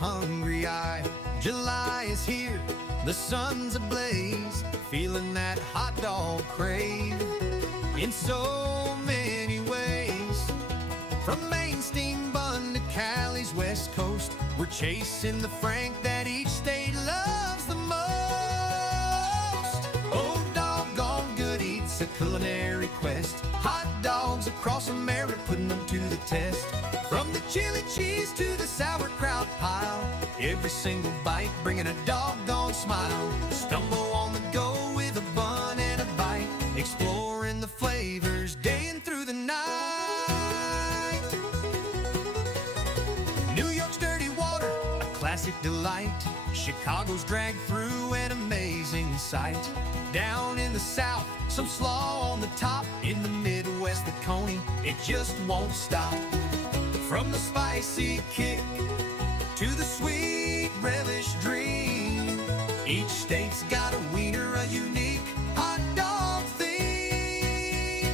hungry eye. July is here, the sun's ablaze, feeling that hot dog crave in so many ways. From Maine steam bun to Cali's West Coast, we're chasing the Frank that each state loves the most. Oh, doggone good eats, a culinary quest. Hot dogs across America, putting them to the test. From the chili cheese to the sauerkraut pile, every single bite bringing a doggone smile. Stumbo on the go with a bun and a bite, exploring the flavors day and through the night. New York's dirty water, a classic delight. Chicago's drag through, an amazing sight. Down in the South, some slaw on the top. In the Midwest, the Coney, it just won't stop. From the spicy kick to the sweet relish dream, each state's got a wiener, a unique hot dog theme.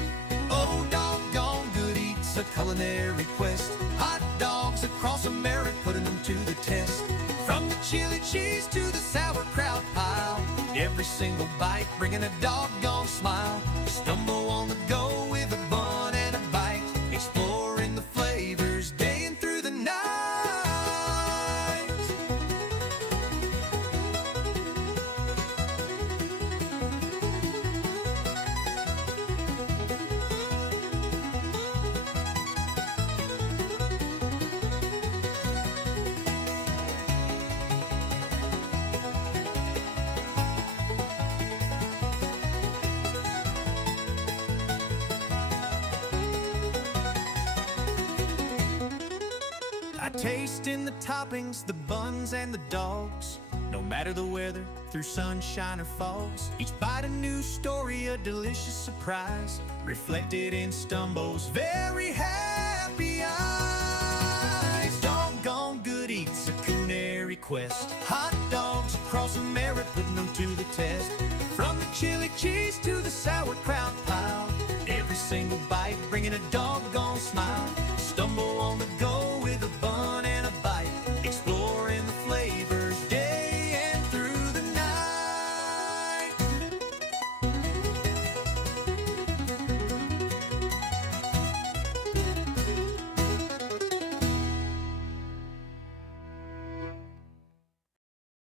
Oh, doggone good eats, a culinary quest. Hot dogs across America, putting them to the test. From the chili cheese to the sauerkraut pile, every single bite bringing a doggone smile. Stumble on the go with a bun and a bite, exploring the flavors day and through the night. I taste in the toppings, the buns and the dogs. No matter the weather, through sunshine or fogs, each bite a new story, a delicious surprise, reflected in Stumbo's very happy